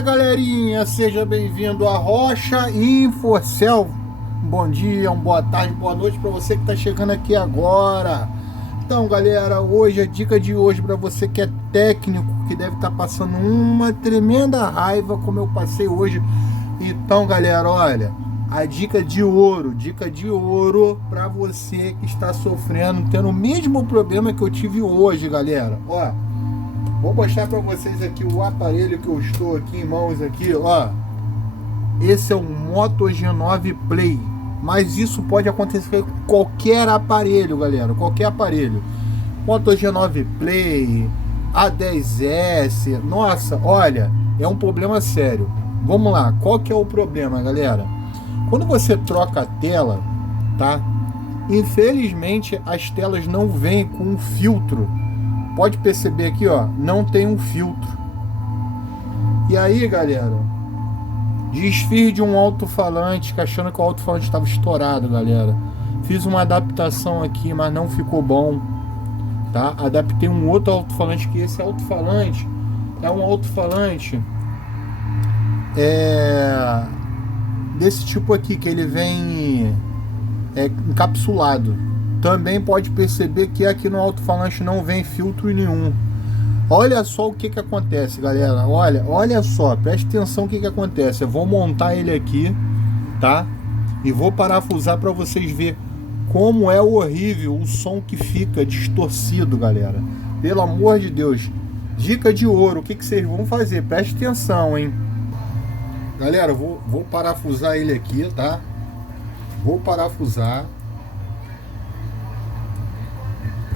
Fala galerinha, seja bem-vindo à Rocha Infocel. Bom dia, boa tarde, boa noite para você que está chegando aqui agora. Então galera, hoje a dica de hoje para você que é técnico, que deve estar passando uma tremenda raiva como eu passei hoje. Então galera, olha, a dica de ouro para você que está sofrendo, tendo o mesmo problema que eu tive hoje, galera. Ó, vou mostrar para vocês aqui o aparelho que eu estou aqui em mãos aqui, ó. Esse é um Moto G9 Play, mas isso pode acontecer com qualquer aparelho, galera, qualquer aparelho. Moto G9 Play, A10S, nossa, olha, é um problema sério. Vamos lá, qual que é o problema, galera? Quando você troca a tela, tá? Infelizmente as telas não vêm com um filtro. Pode perceber aqui, ó, não tem um filtro. E aí, galera, desfiz de um alto-falante, achando que o alto-falante estava estourado, galera. Fiz uma adaptação aqui, mas não ficou bom, tá? Adaptei um outro alto-falante, que esse alto-falante é um alto-falante desse tipo aqui, que ele vem encapsulado. Também pode perceber que aqui no alto-falante não vem filtro nenhum. Olha só o que acontece, galera. Olha só, preste atenção o que acontece. Eu vou montar ele aqui, tá? E vou parafusar para vocês verem como é horrível o som que fica distorcido, galera. Pelo amor de Deus. Dica de ouro, o que vocês vão fazer? Preste atenção, hein? Galera, vou parafusar ele aqui, tá? Vou parafusar.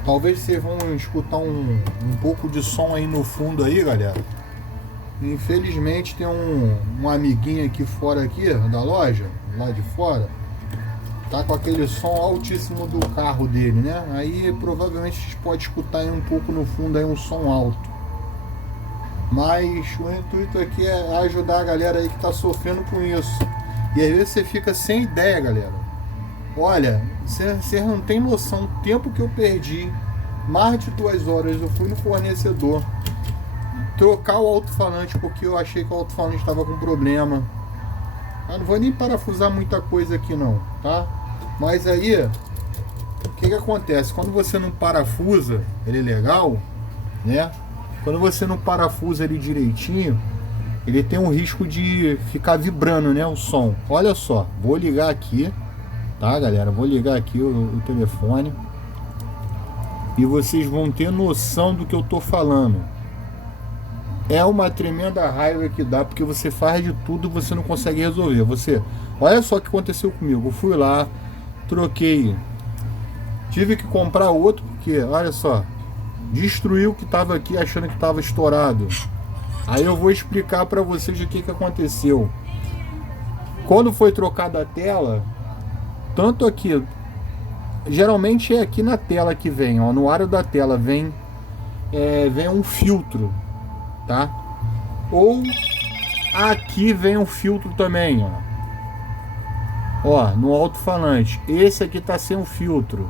Talvez vocês vão escutar um pouco de som aí no fundo aí, galera. Infelizmente tem um amiguinho aqui fora aqui da loja, lá de fora, tá com aquele som altíssimo do carro dele, né? Aí provavelmente a gente pode escutar aí um pouco no fundo aí um som alto. Mas o intuito aqui é ajudar a galera aí que tá sofrendo com isso. E às vezes você fica sem ideia, galera. Olha, você não tem noção do tempo que eu perdi. Mais de 2 horas eu fui no fornecedor trocar o alto-falante, porque eu achei que o alto-falante estava com problema. Eu não vou nem parafusar muita coisa aqui não, tá? Mas aí, o que acontece? Quando você não parafusa ele legal, né? Quando você não parafusa ele direitinho, ele tem um risco de ficar vibrando, né? O som. Olha só, vou ligar aqui, tá, galera? Vou ligar aqui o telefone e vocês vão ter noção do que eu tô falando. É uma tremenda raiva que dá, porque você faz de tudo e você não consegue resolver. Olha só o que aconteceu comigo. Eu fui lá, troquei, tive que comprar outro, porque, olha só, destruiu o que tava aqui achando que tava estourado. Aí eu vou explicar para vocês o que aconteceu. Quando foi trocada a tela, tanto aqui, geralmente é aqui na tela que vem, ó, no aro da tela vem um filtro, tá? Ou aqui vem um filtro também, ó, no alto-falante. Esse aqui tá sem um filtro.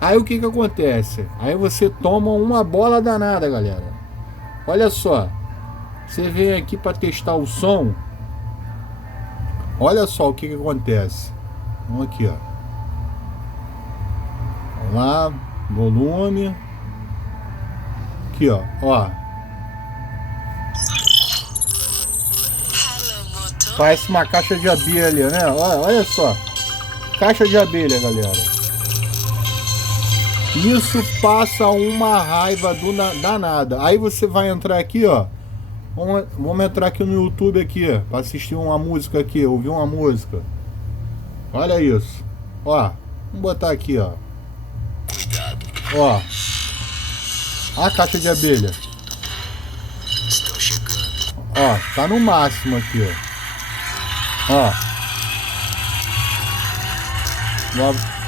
Aí o que acontece? Aí você toma uma bola danada, galera. Olha só, você vem aqui para testar o som. Olha só o que acontece. Vamos aqui, ó. Vamos lá, volume. Aqui, ó. Parece uma caixa de abelha, né? Olha só. Caixa de abelha, galera. Isso passa uma raiva danada. Aí você vai entrar aqui, ó. Vamos entrar aqui no YouTube aqui, para assistir uma música aqui, ouvir uma música. Olha isso. Ó, vamos botar aqui, ó. Ó. A caixa de abelha. Ó, tá no máximo aqui, ó.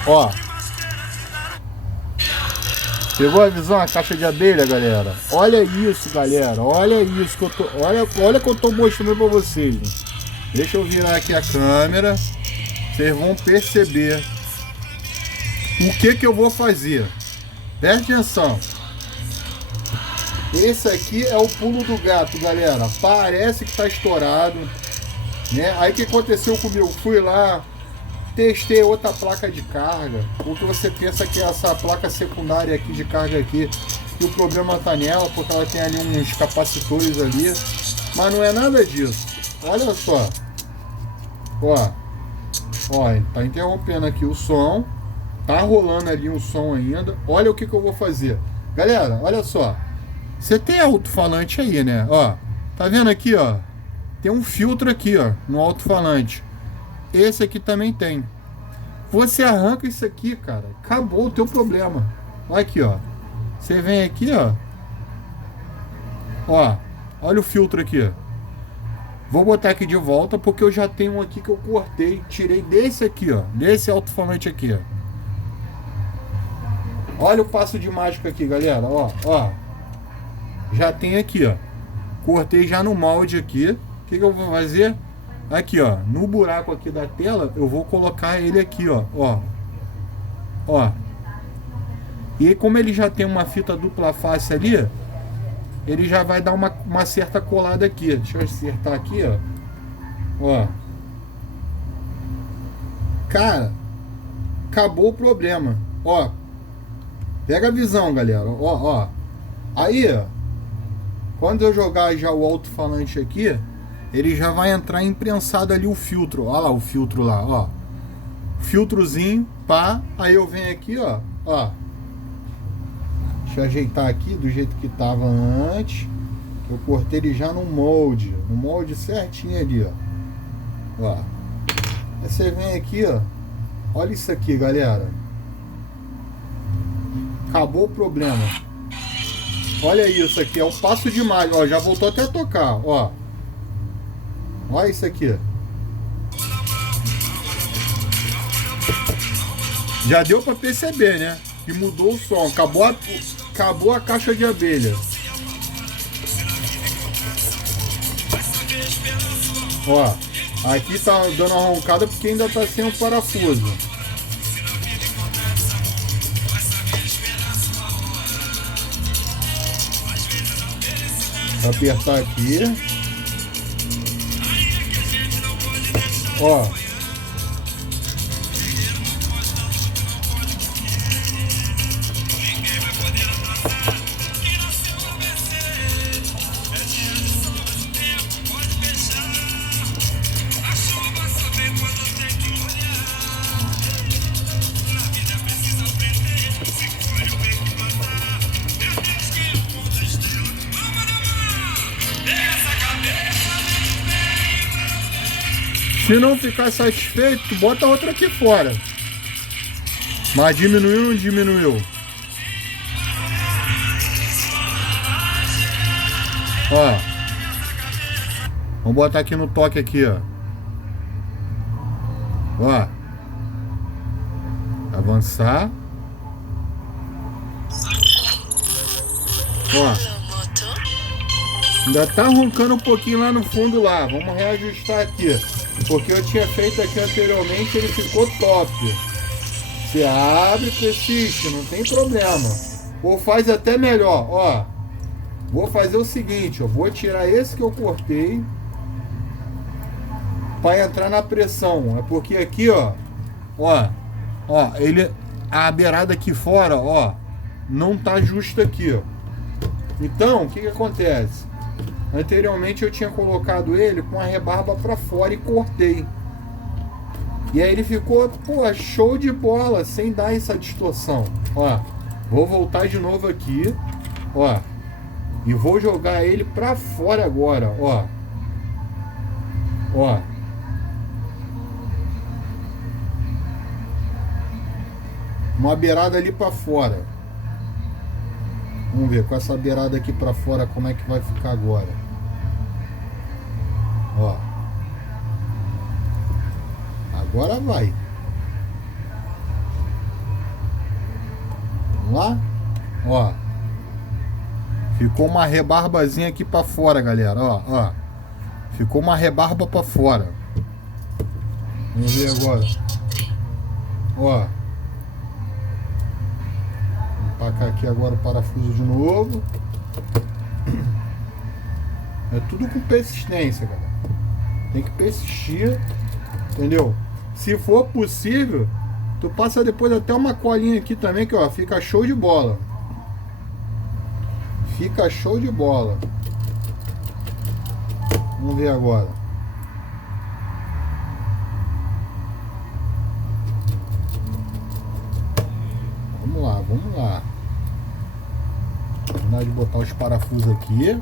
Ó. Pegou a visão, a caixa de abelha, galera? Olha isso, galera. Olha isso que eu tô... Olha que eu tô mostrando pra vocês. Deixa eu virar aqui a câmera. Vocês vão perceber o que eu vou fazer. Preste atenção. Esse aqui é o pulo do gato, galera. Parece que tá estourado, né? Aí o que aconteceu comigo? Fui lá, testei outra placa de carga, porque você pensa que essa placa secundária aqui de carga aqui, que o problema tá nela, porque ela tem ali uns capacitores ali, mas não é nada disso. Olha só, ó, tá interrompendo aqui o som, tá rolando ali o som ainda. Olha o que eu vou fazer, galera. Olha só, você tem alto-falante aí, né? Ó, tá vendo aqui, ó? Tem um filtro aqui, ó, no alto-falante. Esse aqui também tem. Você arranca isso aqui, cara, acabou o teu problema. Olha aqui, ó. Você vem aqui, ó. Ó, olha o filtro aqui. Vou botar aqui de volta porque eu já tenho um aqui que eu cortei. Tirei desse aqui, ó. Desse alto-falante aqui, ó. Olha o passo de mágica aqui, galera. Ó. Já tem aqui, ó. Cortei já no molde aqui. O que eu vou fazer? Aqui, ó. No buraco aqui da tela, eu vou colocar ele aqui, ó. Ó. E aí, como ele já tem uma fita dupla face ali, ele já vai dar uma certa colada aqui. Deixa eu acertar aqui, ó. Cara, acabou o problema. Ó. Pega a visão, galera. Ó. Aí, ó. Quando eu jogar já o alto-falante aqui, ele já vai entrar imprensado ali o filtro. Olha lá o filtro lá, ó. Filtrozinho, pá. Aí eu venho aqui, ó. Deixa eu ajeitar aqui do jeito que tava antes. Eu cortei ele já no molde. No molde certinho ali, ó. Aí você vem aqui, ó. Olha isso aqui, galera. Acabou o problema. Olha isso aqui, é um passo de mágica. Ó, já voltou até a tocar, ó. Olha isso aqui. Já deu pra perceber, né? Que mudou o som. Acabou a caixa de abelha. Ó, aqui tá dando uma roncada porque ainda tá sem o parafuso. Vou apertar aqui. Ó. Se não ficar satisfeito, tu bota outra aqui fora. Mas diminuiu ou não diminuiu? Ó. Vamos botar aqui no toque aqui, ó. Ó. Avançar. Ó. Ainda tá roncando um pouquinho lá no fundo lá. Vamos reajustar aqui. Porque eu tinha feito aqui anteriormente, ele ficou top. Você abre, persiste, não tem problema. Ou faz até melhor, ó. Vou fazer o seguinte, ó. Vou tirar esse que eu cortei para entrar na pressão. É porque aqui, ó, ele, a beirada aqui fora, ó, não tá justa aqui, ó. Então, o que acontece? Anteriormente eu tinha colocado ele com a rebarba para fora e cortei. E aí ele ficou, pô, show de bola, sem dar essa distorção. Ó, vou voltar de novo aqui, ó. E vou jogar ele para fora agora, ó. Ó. Uma beirada ali para fora. Vamos ver com essa beirada aqui para fora como é que vai ficar agora. Ó. Agora vai. Vamos lá? Ó. Ficou uma rebarbazinha aqui pra fora, galera. Ó. Ficou uma rebarba pra fora. Vamos ver agora. Ó. Vou empacar aqui agora o parafuso de novo. É tudo com persistência, galera. Tem que persistir, entendeu? Se for possível, tu passa depois até uma colinha aqui também, que ó, fica show de bola. Fica show de bola. Vamos ver agora. Vamos lá, vamos lá. Vamos botar os parafusos aqui.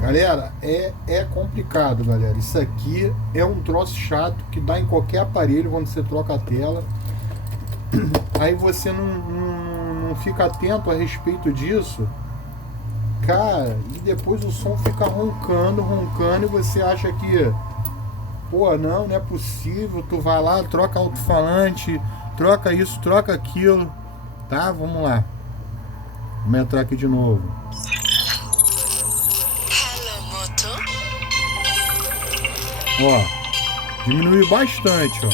Galera, é complicado, galera. Isso aqui é um troço chato que dá em qualquer aparelho quando você troca a tela. Aí você não fica atento a respeito disso. Cara, e depois o som fica roncando e você acha que, pô, não é possível. Tu vai lá, troca alto-falante, troca isso, troca aquilo. Tá, vamos lá. Vamos entrar aqui de novo. Ó, diminuiu bastante, ó.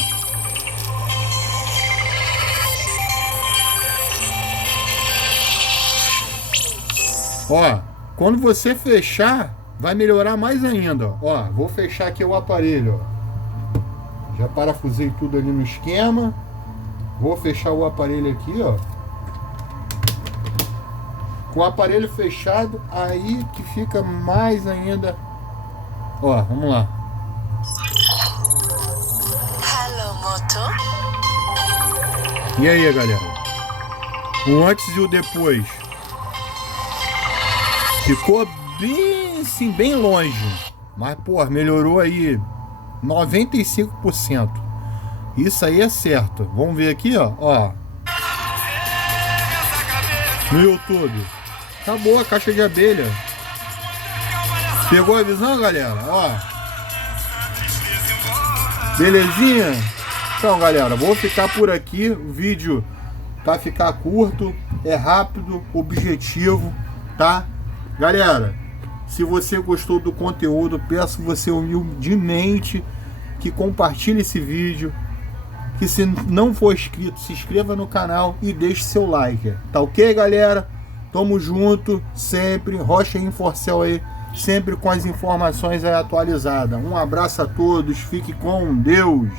Ó, quando você fechar, vai melhorar mais ainda, ó. Vou fechar aqui o aparelho, ó. Já parafusei tudo ali no esquema. Vou fechar o aparelho aqui, ó. Com o aparelho fechado, aí que fica mais ainda. Ó, vamos lá. E aí, galera? O antes e o depois. Ficou bem, assim, bem longe. Mas, pô, melhorou aí 95%. Isso aí é certo. Vamos ver aqui, ó. No YouTube. Acabou a caixa de abelha. Pegou a visão, galera? Ó. Belezinha? Então, galera, vou ficar por aqui. O vídeo vai ficar curto, é rápido, objetivo, tá? Galera, se você gostou do conteúdo, peço você humildemente que compartilhe esse vídeo. Que se não for inscrito, se inscreva no canal e deixe seu like. Tá ok, galera? Tamo junto, sempre. Rocha Inforcel aí, sempre com as informações aí atualizadas. Um abraço a todos, fique com Deus.